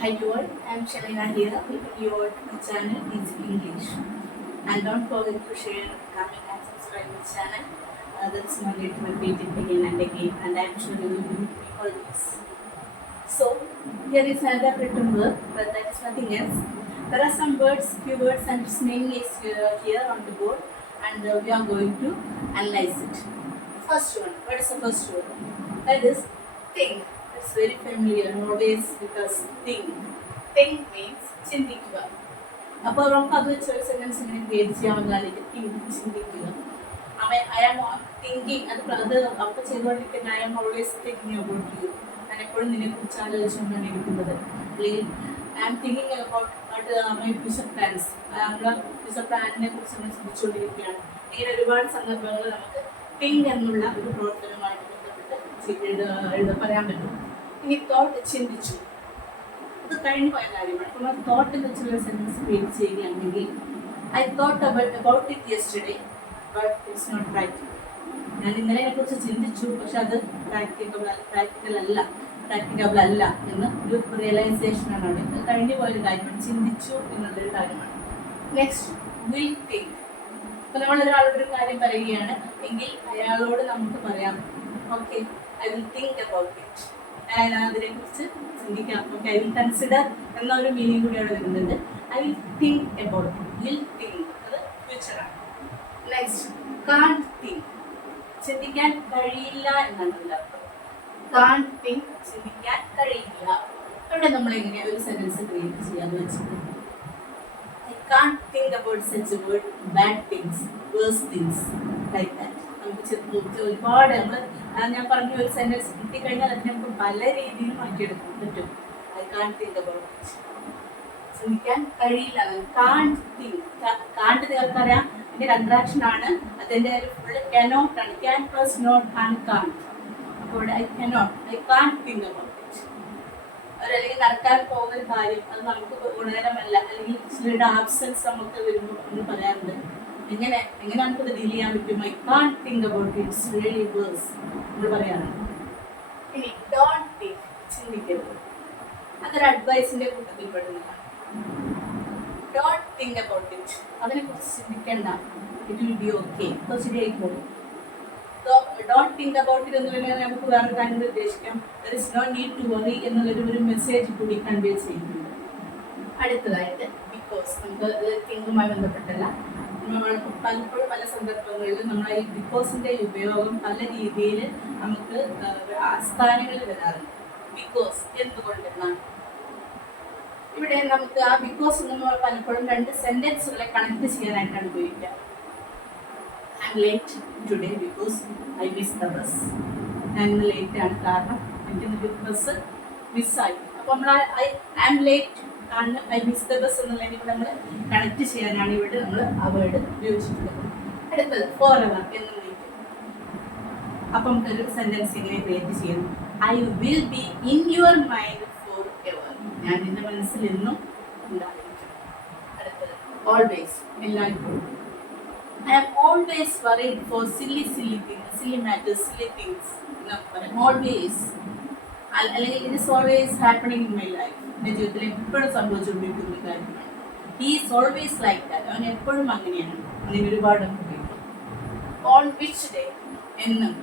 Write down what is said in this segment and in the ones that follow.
Hi all, I'm Shalina here. Your channel is English. And don't forget to share, comment and subscribe my channel. That's no need to repeat it again and again, and I'm sure you will be with me always. So here is another written word, but that is nothing else. There are some words, few words and its meaning is here on the board, and we are going to analyze it. First one, what is the first word? That is think. It's very familiar, always with us. Think. Think means ചിന്തിക്കുക. അപ്പോൾ നമുക്ക് അത് വെച്ച് ഒരു sentence ഇങ്ങനെ create ചെയ്യാവുന്നതായിരിക്കും. Think, ചിന്തിക്കുക. I am thinking, അത് അപ്പോൾ ചെയ്തുകൊണ്ടിരിക്കുന്ന I am always thinking about you. ഞാൻ എപ്പോഴും നിന്നെക്കുറിച്ച് ആലോചിച്ചുകൊണ്ടാണ് ഇരിക്കുന്നത്. അല്ലെങ്കിൽ I am thinking about my future plans. നമ്മുടെ ഫ്യൂച്ചർ പ്ലാനിനെ കുറിച്ച് നമ്മൾ ചിന്തിച്ചുകൊണ്ടിരിക്കുകയാണ്. ഇങ്ങനെ ഒരുപാട് സന്ദർഭങ്ങൾ നമുക്ക് തിങ്ക് എന്നുള്ള ഒരു പ്രവർത്തനമായിട്ട് ബന്ധപ്പെട്ട് പറയാൻ പറ്റും. ഇനി തോട്ട്, ചിന്തിച്ചു, ഇത് കഴിഞ്ഞു പോയ കാര്യമാണ്. അപ്പോൾ ആ തോട്ട് വെച്ചുള്ള സെൻറ്റൻസ് ക്രിയേറ്റ് ചെയ്യുകയാണെങ്കിൽ I thought about it yesterday but it's not right. ഞാൻ ഇന്നലെ കുറിച്ച് ചിന്തിച്ചു, പക്ഷെ അത് പ്രാക്ടിക്കബിൾ അല്ല എന്ന് ഒരു റിയലൈസേഷനാണ് അവിടെ. ഇത് കഴിഞ്ഞു പോയൊരു കാര്യമാണ്, ചിന്തിച്ചു എന്നുള്ളൊരു കാര്യമാണ്. Next, will think. അപ്പോൾ നമ്മളൊരാളോട് ഒരു കാര്യം പറയുകയാണ് എങ്കിൽ അയാളോട് നമുക്ക് പറയാം, okay I will think about it. ഞാൻ അതിനെക്കുറിച്ച് ചിന്തിക്കാം. ഓക്കെ, ഐ വിൽ കൺസിഡർ എന്നൊരു മീനിങ് കൂടി അവിടെ വരുന്നുണ്ട്. I will think about it. Will think അത് ഫ്യൂച്ചറാണ്. Next, can't think. ചിന്തിക്കാൻ കഴിയില്ല എന്നാണ് അതിൻ്റെ അർത്ഥം. കാൺട്ട് തിങ്ക്, ചിന്തിക്കാൻ കഴിയില്ല. അവിടെ നമ്മൾ എങ്ങനെയാണ് ഒരു സെൻറ്റൻസ് ക്രിയേറ്റ് ചെയ്യാന്ന് വെച്ചിട്ട് I can't think about such a word, bad things, worse things, like that. നമുക്ക് ഒരുപാട് ഞാൻ പറഞ്ഞ ഒരു സെൻറ്റൻസ് കിട്ടിക്കഴിഞ്ഞാൽ അതിനെ നമുക്ക് പല രീതിയിൽ മാറ്റിയെടുക്കാൻ പറ്റും. I can't think about it. ചിന്തിക്കാൻ കഴിയില്ല. കാൺട്ട് തിങ്ക്, കാൺട്ട് നിങ്ങൾക്കറിയാം അതിൻ്റെ കൺട്രാക്ഷൻ ആണ്. അതിൻ്റെ ഒരു ഫുള്ള് കനോട്ട് ആണ്. Can plus not and can't. അപ്പോൾ I cannot, I can't think about it. അല്ലെങ്കിൽ നടക്കാൻ പോകുന്ന ഒരു കാര്യം അത് നമുക്ക് ഗുണകരമല്ല, അല്ലെങ്കിൽ ചിലരുടെ ആബ്സെൻസ് നമുക്ക് വരുമ്പോൾ നമ്മൾ പറയാറുണ്ട്, എങ്ങനെ നമുക്കത് ഡീൽ ചെയ്യാൻ പറ്റും. I can't think about it's really worse നമ്മൾ പറയാറുണ്ട്. ഇനി ഡോണ്ട് തിങ്ക്, ചിന്തിക്കരുത്. അതൊരു അഡ്വൈസിന്റെ കൂട്ടത്തിൽ പെടുന്നതാണ്. ഡോണ്ട് തിങ്ക് അബൌട്ട് ഇറ്റ്, അതിനെക്കുറിച്ച് ചിന്തിക്കേണ്ട, ഇറ്റ് വിൽ ബി ഓക്കെ, അപ്പോൾ ശരിയായിക്കോളും. ഡോണ്ട് തിങ്ക് അബൌട്ട് ഇറ്റ് എന്ന് പറഞ്ഞാൽ നമുക്ക് വേറെ കാര്യം ഉദ്ദേശിക്കാം. There is no need to worry എന്നുള്ളൊരു മെസ്സേജ് കൂടി കൺവേ ചെയ്യുന്നുണ്ട്. അടുത്തതായിട്ട് ബിക്കോസ്, നമുക്ക് തിങ്കുമായി ബന്ധപ്പെട്ടല്ല, പലപ്പോഴും പല സന്ദർഭങ്ങളിലും നമ്മൾ ഈ ബിക്കോസിൻ്റെ ഉപയോഗം പല രീതിയിൽ നമുക്ക് സ്ഥാനങ്ങളിൽ വരാറുണ്ട്. ബിക്കോസ് എന്തുകൊണ്ടെന്നാണ്. ഇവിടെ നമുക്ക് ആ ബിക്കോസ് നമ്മൾ പലപ്പോഴും രണ്ട് സെൻറ്റൻസുകളെ കണക്ട് ചെയ്യാനായിട്ടാണ് ഉപയോഗിക്കുക. I'm late today because I missed the bus. ഞാൻ ഇന്ന് ലേറ്റ് ആണ്, കാരണം എനിക്ക് ബസ് മിസ്സായി. അപ്പോൾ നമ്മൾ ഐ ആം ലേറ്റ് കാരണം ഐ മിസ് ദ ബസ് എന്നുള്ളതിനെ കൂടെ നമ്മൾ കണക്ട് ചെയ്യാനാണ് ഇവിടെ നമ്മൾ ആ വേർഡ് ഉപയോഗിച്ചിട്ടുള്ളത്. അടുത്തത് ഫോർ എവർ എന്നതിലേക്ക്. അപ്പം നമുക്കൊരു സെൻറ്റൻസ് ഇങ്ങനെ ക്രിയേറ്റ് ചെയ്യുന്നു. I will be in your mind for ever. ഞാൻ നിന്റെ മനസ്സിൽ എന്നും ഉണ്ടായിരിക്കും. അടുത്തത് ഓൾവേസ്, എല്ലായ്പ്പോഴും. I am always worried for silly things, silly matters, silly things. No, but I'm always. It is always happening in my life. എൻ്റെ ജീവിതത്തിൽ എപ്പോഴും സംഭവിച്ചുകൊണ്ടിരിക്കുന്ന ഒരു കാര്യമാണ്. He is always like that. അവൻ എപ്പോഴും അങ്ങനെയാണ്. അങ്ങനെ ഒരുപാട് ഓൺ വിച്ച് ഡേ എന്നും.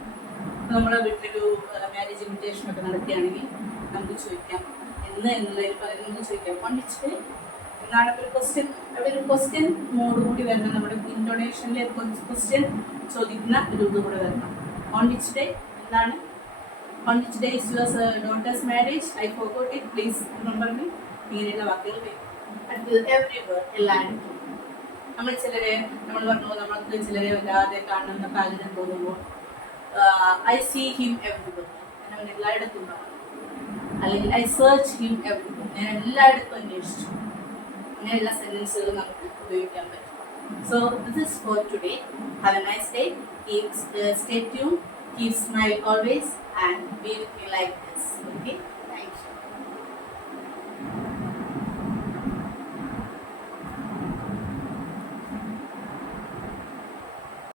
നമ്മുടെ വീട്ടിലൊരു മാരേജ് ഇൻവിറ്റേഷൻ ഒക്കെ നടക്കുകയാണെങ്കിൽ നമുക്ക് ചോദിക്കാം എന്ന് എന്നുള്ളതിൽ പറയുന്നത് ചോദിക്കാം ഓൺ വിച്ച് ഡേ എന്നാണ് ഒരു ക്വസ്റ്റ്യൻ. അവിടെ ഒരു ക്വസ്റ്റ്യൻ മോഡ് കൂടി വരണം. നമ്മുടെ ഇൻറ്റോണേഷനിൽ ക്വസ്റ്റ്യൻ ചോദിക്കുന്ന ഒരു ഇത് കൂടെ വരണം. ഓൺ വിച്ച് ഡേ എന്താണ്? On which day is your daughter's marriage? I forgot it, please remember me. ഇങ്ങനെയുള്ള വാക്കുകൾ വരും. അടുത്തത് എവരിവെയർ, എല്ലായിടത്തും. നമ്മൾ പറഞ്ഞു നമ്മൾക്ക് ചിലരെ വല്ലാതെ കാണുന്ന കാര്യം തോന്നുമ്പോൾ ഐ സീ ഹിം എവരിവെയർ, ഞാൻ എല്ലായിടത്തും കാണും. അല്ലെങ്കിൽ ഐ സെർച്ച് ഹിം എവരിവെയർ, ഞാൻ എല്ലായിടത്തും അന്വേഷിച്ചു. അങ്ങനെയുള്ള സെൻറ്റൻസുകൾ നമുക്ക് ഉപയോഗിക്കാൻ പറ്റും. So this is for today. Have A nice day. Stay tuned. Keep smile always and be with me like this. Okay? Thank you.